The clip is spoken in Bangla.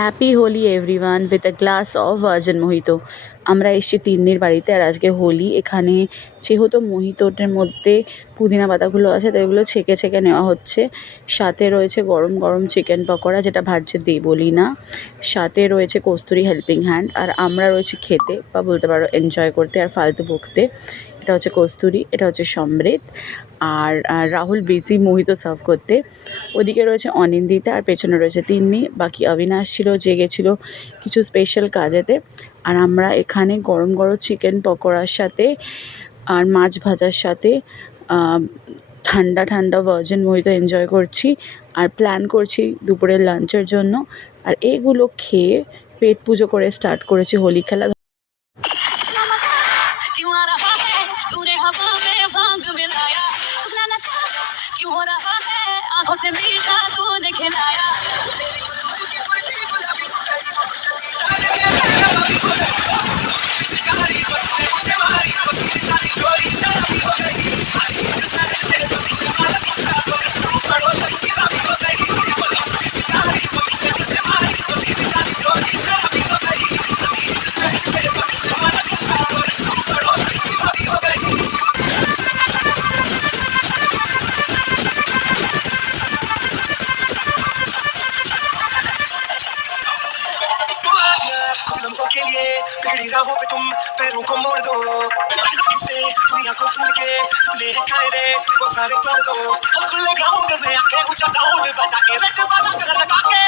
Happy Holi everyone with a glass of virgin mojito. আমরা এসেছি তিন্নির বাড়িতে, আর আজকে হোলি। এখানে যেহেতু মোহিতোটার মধ্যে পুদিনা পাতাগুলো আছে, তো এগুলো ছেঁকে ছেঁকে নেওয়া হচ্ছে। সাথে রয়েছে গরম গরম চিকেন পকোড়া, যেটা ভাজ্যে দিই বলি না। সাথে রয়েছে কস্তুরি হেল্পিং হ্যান্ড, আর আমরা রয়েছি খেতে, বা বলতে পারো এনজয় করতে আর ফালতু বকতে। এটা হচ্ছে কস্তুরি, এটা হচ্ছে সমৃদ্ধ, আর রাহুল বিজি মোহিতো সার্ভ করতে। ওদিকে রয়েছে অনিন্দিতা, আর পেছনে রয়েছে তিন্নি। বাকি অবিনাশ ছিল, যে গেছিলো কিছু স্পেশাল কাজেতে। আর আমরা এখানে গরম গরম চিকেন পকোড়ার সাথে আর মাছ ভাজার সাথে ঠান্ডা ঠান্ডা ভার্জিন মোহিতো এনজয় করছি, আর প্ল্যান করছি দুপুরের লাঞ্চের জন্য। আর এগুলো খেয়ে পেট পুজো করে স্টার্ট করেছি হোলি খেলা। क्यों आ रहा है तूने हवा में भांग मिलाया, अपना नशा क्यों हो रहा है, आंखों से मीठा तूने खिलाया। कुछ लम्हों के लिए बिगड़ी राहों पे तुम पैरों को मोड़ दो, से दुनिया को भूल के अपने हैं कायदे वो सारे तोड़ दो। और खुले ग्राउंड में आके ऊंचा साउंड बजा के रेड वाला कलर लगा के